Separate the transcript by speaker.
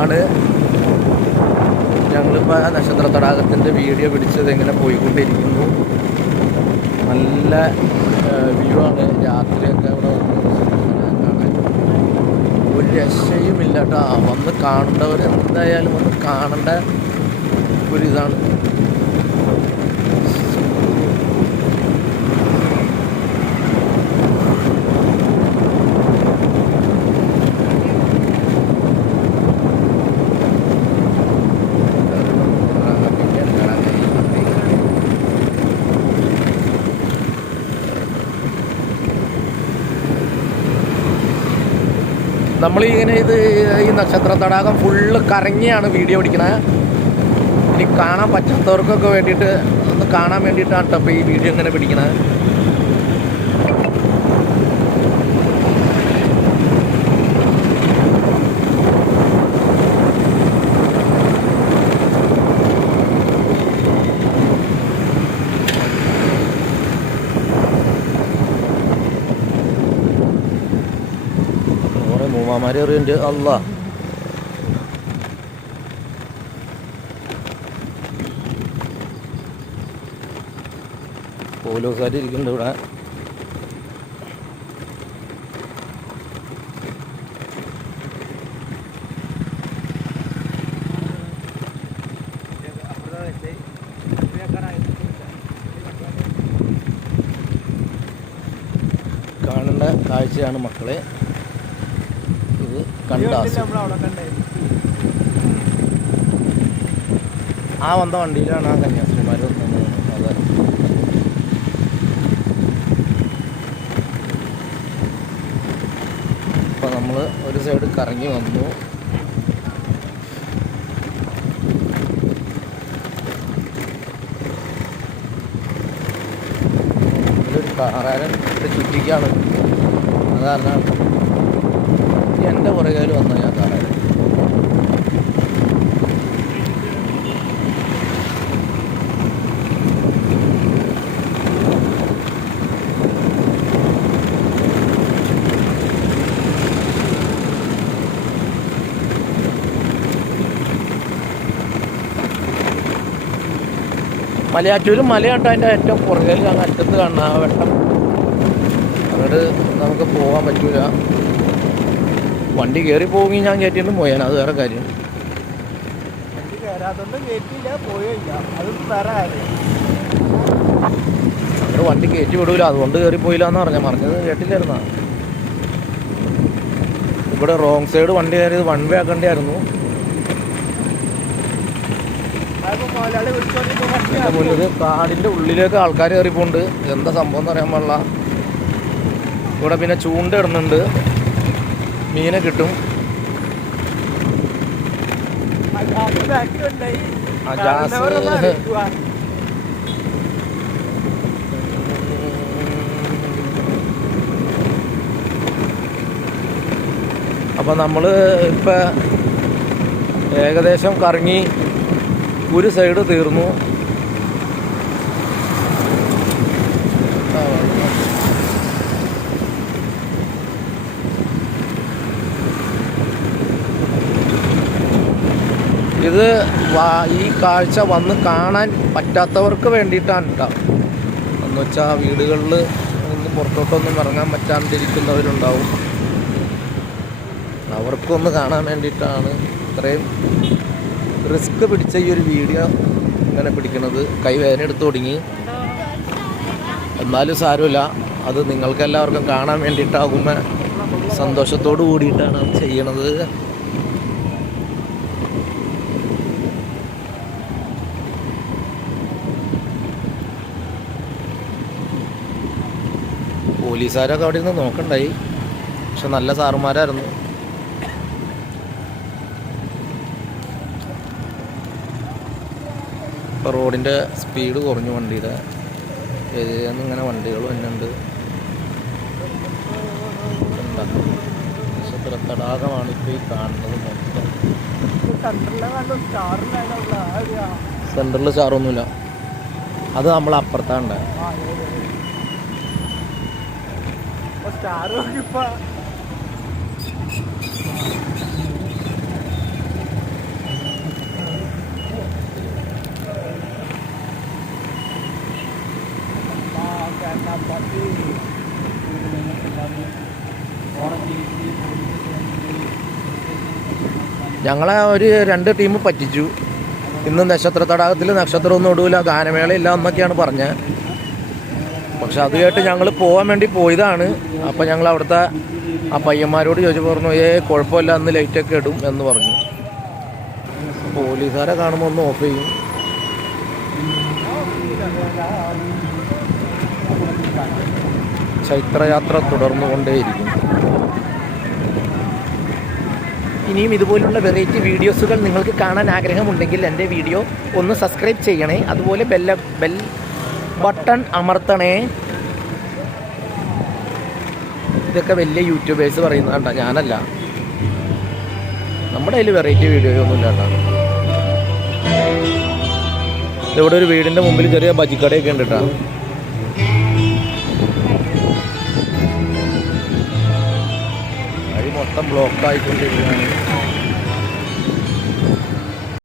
Speaker 1: ആണ്. ഞങ്ങളിപ്പോൾ ആ നക്ഷത്ര തടാകത്തിന്റെ വീഡിയോ പിടിച്ചത് ഇങ്ങനെ പോയിക്കൊണ്ടിരിക്കുന്നു. നല്ല വ്യൂ ആണ്. രാത്രിയൊക്കെ കാണാൻ ഒരു രക്ഷയുമില്ല കേട്ടോ വന്ന് കാണേണ്ടവർ എന്തായാലും വന്ന് കാണേണ്ട ഒരു ഇതാണ്. നമ്മൾ ഇങ്ങനെ ഇത് ഈ നക്ഷത്ര തടാകം ഫുള്ള് കറങ്ങിയാണ് വീഡിയോ പിടിക്കണത്. ഇനി കാണാൻ പറ്റാത്തവർക്കൊക്കെ വേണ്ടിയിട്ട് ഒന്ന് കാണാൻ വേണ്ടിയിട്ടാണ് കേട്ടോ ഈ വീഡിയോ ഇങ്ങനെ പിടിക്കണത്. കുറേ മൂമാമാര് എറിയുന്നുണ്ട് അല്ല പോലീസുകാർ ഇരിക്കുന്നുണ്ട് ഇവിടെ. കാണേണ്ട കാഴ്ചയാണ് മക്കളെ. കണ്ട? ആ വന്ന വണ്ടിയിലാണ് ആ കന്യാസ്ത്രീമാർ വന്നത്. അതെ. നമ്മൾ നമ്മൾ ഒരു സൈഡ് കറങ്ങി വന്നു. ഒരു കാറാരൻ ഇവിടെ ചുറ്റിക്കാണ്. അതാണ് എന്റെ പുറകേൽ വന്നു? ഞാൻ കാണാൻ മലയാറ്റൂരും മലയാട്ട അതിന്റെ ഏറ്റവും പുറകിൽ അങ്ങ് അറ്റത്ത് കാണുന്ന ആ വെട്ടം. അങ്ങോട്ട് നമുക്ക് പോകാൻ പറ്റൂല. വണ്ടി കയറി പോവുകയും ഞാൻ കയറ്റിയിട്ടും പോയാൽ അത് വേറെ കാര്യം. അങ്ങനെ വണ്ടി കയറ്റി വിടൂല അതുകൊണ്ട് കയറി പോയില്ല എന്ന് പറഞ്ഞാൽ പറഞ്ഞത് കേട്ടില്ലായിരുന്ന? ഇവിടെ റോങ് സൈഡ് വണ്ടി കയറിയത് വൺ വേ ആക്കേണ്ടിയായിരുന്നു. എന്റെ മുന്നിൽ കാടിന്റെ ഉള്ളിലേക്ക് ആൾക്കാർ കയറിപ്പോണ്ട് എന്താ സംഭവം എന്ന് അറിയാൻ പാടില്ല. ഇവിടെ പിന്നെ ചൂണ്ട ഇടുന്നുണ്ട്. മീനെ കിട്ടും. ആ ജാസ്. അപ്പം നമ്മൾ ഇപ്പം ഏകദേശം കറങ്ങി ഒരു സൈഡ് തീർന്നു. ഇത് ഈ കാഴ്ച വന്ന് കാണാൻ പറ്റാത്തവർക്ക് വേണ്ടിയിട്ടാണ് കേട്ടോ എന്ന് വെച്ചാൽ വീടുകളിൽ ഒന്നും പുറത്തോട്ടൊന്നും ഇറങ്ങാൻ പറ്റാണ്ടിരിക്കുന്നവരുണ്ടാവും. അവർക്കൊന്ന് കാണാൻ വേണ്ടിയിട്ടാണ് ഇത്രയും റിസ്ക് പിടിച്ച ഈ ഒരു വീഡിയോ ഇങ്ങനെ പിടിക്കുന്നത് കൈവേദന എടുത്തു തുടങ്ങി. എന്നാലും സാരമില്ല. അത് നിങ്ങൾക്കെല്ലാവർക്കും കാണാൻ വേണ്ടിയിട്ടാകുമ്പോൾ സന്തോഷത്തോടു കൂടിയിട്ടാണ് ചെയ്യണത്. പോലീസുകാരൊക്കെ അവിടെ ഇരുന്ന് നോക്കണ്ടായി. പക്ഷെ നല്ല സാറുമാരായിരുന്നു. ഇപ്പോൾ റോഡിന്റെ സ്പീഡ് കുറഞ്ഞു വണ്ടിയുടെ. ഏരിയന്നിങ്ങനെ ഇങ്ങനെ വണ്ടികൾ വന്നുണ്ട് നക്ഷത്ര തടാകമാണ് ഇപ്പോൾ ഈ കാണുന്നത് മൊത്തം. സെന്ററിൽ സാറൊന്നുമില്ല അത് നമ്മൾ അപ്പുറത്താണ്
Speaker 2: ചാരോക്കിപ്പോ
Speaker 1: ഞങ്ങളെ ഒരു രണ്ട് ടീം പറ്റിച്ചു. ഇന്ന് നക്ഷത്ര തടാകത്തിൽ നക്ഷത്രമൊന്നും ഒടുവില്ല ഗാനമേളയില്ല എന്നൊക്കെയാണ് പറഞ്ഞത്. പക്ഷെ അത് കേട്ട് ഞങ്ങൾ പോകാൻ വേണ്ടി പോയതാണ്. അപ്പം ഞങ്ങൾ അവിടുത്തെ ആ പയ്യന്മാരോട് ചോദിച്ചു പറഞ്ഞു ഏ കുഴപ്പമില്ല അന്ന് ലൈറ്റൊക്കെ ഇടും എന്ന് പറഞ്ഞു. പോലീസുകാരെ കാണുമ്പോൾ ഒന്ന് ഓഫ് ചെയ്യും. ചൈത്രയാത്ര തുടർന്നുകൊണ്ടേയിരിക്കും. ഇനിയും ഇതുപോലുള്ള വെറൈറ്റി വീഡിയോസുകൾ നിങ്ങൾക്ക് കാണാൻ ആഗ്രഹമുണ്ടെങ്കിൽ എന്റെ വീഡിയോ ഒന്ന് സബ്സ്ക്രൈബ് ചെയ്യണേ. അതുപോലെ ബെല്ല ബെൽ ബട്ടൺ അമർത്തണേ. ഇതൊക്കെ വലിയ യൂട്യൂബേഴ്സ് പറയുന്നതാണ്ട ഞാനല്ല. നമ്മുടെ കയ്യിൽ വെറൈറ്റി വീഡിയോ ഒന്നുമില്ല കേട്ടോ. ഇവിടെ ഒരു വീടിന്റെ മുമ്പിൽ ചെറിയ ബജിക്കടയൊക്കെ ഉണ്ട് കേട്ടോ. വഴി മൊത്തം ബ്ലോക്ക് ആയിക്കൊണ്ടിരിക്കുകയാണ്.